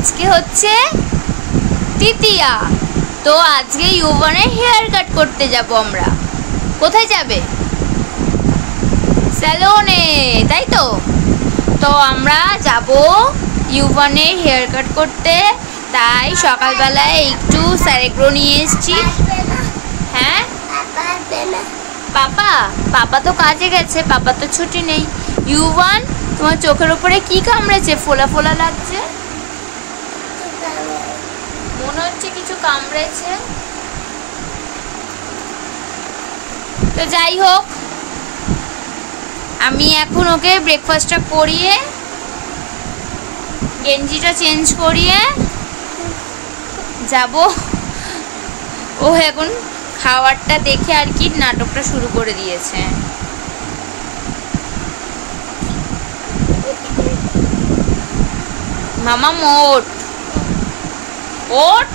আজকে হচ্ছে তৃতীয়া, তো আজকে ইউভানের হেয়ার কাট করতে যাব আমরা। কোথায় যাবে? স্যালনে, তাই তো? তো আমরা যাব ইউভানের হেয়ার কাট করতে, তাই সকালবেলায় একটু স্যারেগ্রো নিয়ে এসেছি। হ্যাঁ পাপা তো কাজে গেছে, পাপা তো ছুটি নেই। ইউভান, তোমার চোখের উপরে কি কামড়েছে? ফোলা ফোলা লাগছে, মনে হচ্ছে কিছু কামড়েছে। তো যাই হোক, আমি এখন ওকে ব্রেকফাস্টটা করিয়ে গেঞ্জিটা চেঞ্জ করিয়ে যাব। ও এখন খাবারটা দেখে আর কি নাটকটা শুরু করে দিয়েছে। মামা মোট ওট,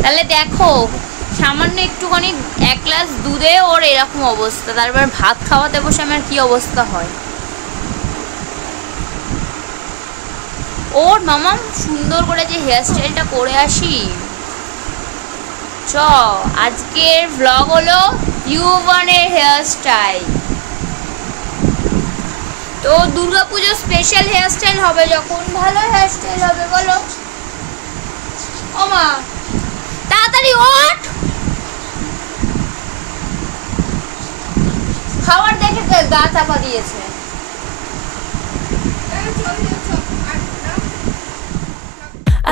তাহলে দেখো সামান্য একটুখানি 1 গ্লাস দুধে ওর এরকম অবস্থা, তারপর ভাত খাওয়াতে বসে আমার কি অবস্থা হয়। ওর মামা সুন্দর করে যে হেয়ার স্টাইলটা করে আসি। চ আজকের ভ্লগ হলো ইউভানের হেয়ার স্টাইল। তো দুর্গাপুজো স্পেশাল হেয়ার স্টাইল হবে যখন, ভালো হেয়ার স্টাইল হবে বলো। ও মা তাড়াতাড়ি ওঠ, খাবার দেখে গা চাপা দিয়েছে।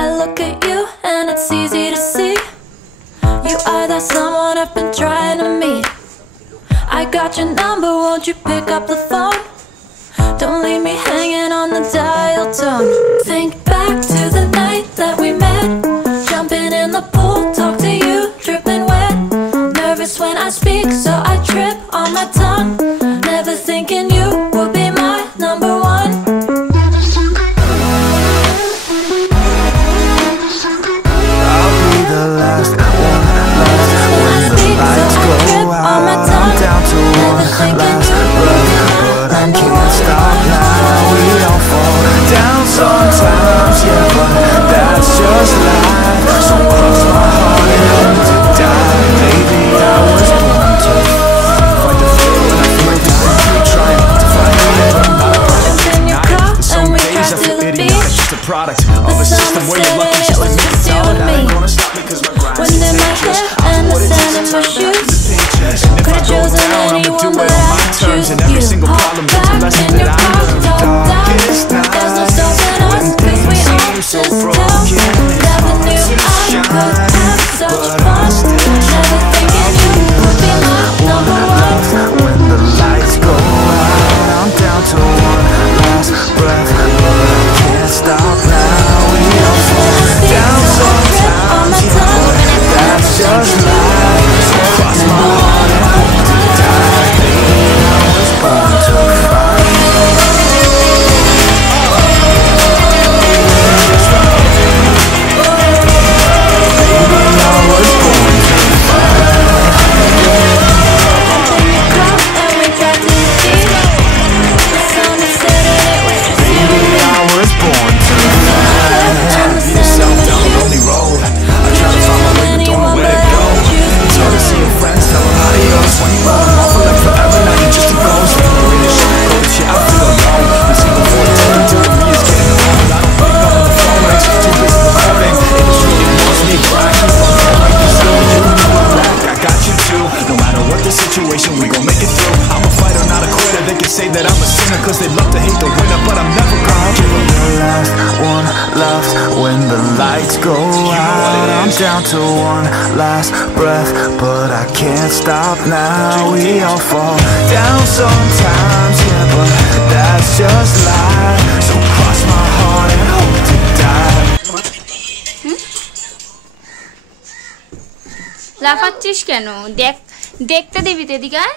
I look at you and it's easy to see you are that someone I've been trying to meet. I got your number, won't you pick up the phone? Don't leave me hanging on the dial tone. Think back to the night that we met, jumping in the pool, talk to you, dripping wet. Nervous when I speak, so I trip on my tongue. Never thinking you would be my number one. I'll be the last one left when the lights go out. I'm down to one last breath, but I can't stop now. We all fall down sometimes, yeah, but that's just life. So cross my heart and hope to die. Maybe I was born to fight the fear when I feel dying. Keep trying to find me, but I'm not a product. Some days I feel idiotic, just a product of a system where you're lucky just to make it solid. I ain't gonna stop me 'cause my grind is dangerous. And the sand in my shoes, and if I go down, I'ma do it on my terms. And every single problem is a lesson that I learned. Darkest nights, when things seem so broken, it's hard to shine, but I still never thinking you would be my number one. when the lights go out. I'm down to one last breath, but I can't stop now. We all fall down sometimes, yeah, but that's just life. So cross my heart and hope to die. Maybe I was born to fight. Say that I'm a sinner 'cause they love to hate the winner, but I'm never gonna give them the last one left when the lights go out. I'm down to one last breath, but I can't stop now. We all fall down sometimes, yeah, but that's just life. So cross my heart and hope to die. লাফাচ্ছিস কেন? দেখতে দিবি তো, এদিকে আয়।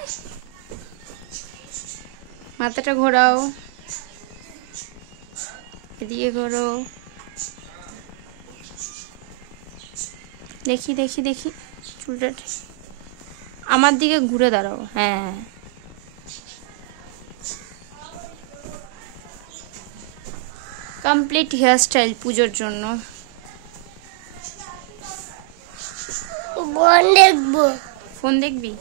মাথাটা ঘোরাও, এদিকে ঘোরো, দেখি দেখি দেখি চুলটা আমার দিকে ঘুরে দাঁড়াও। হ্যাঁ কমপ্লিট হেয়ার স্টাইল পুজোর জন্য। ফোন দেখবো। ফোন দেখবি?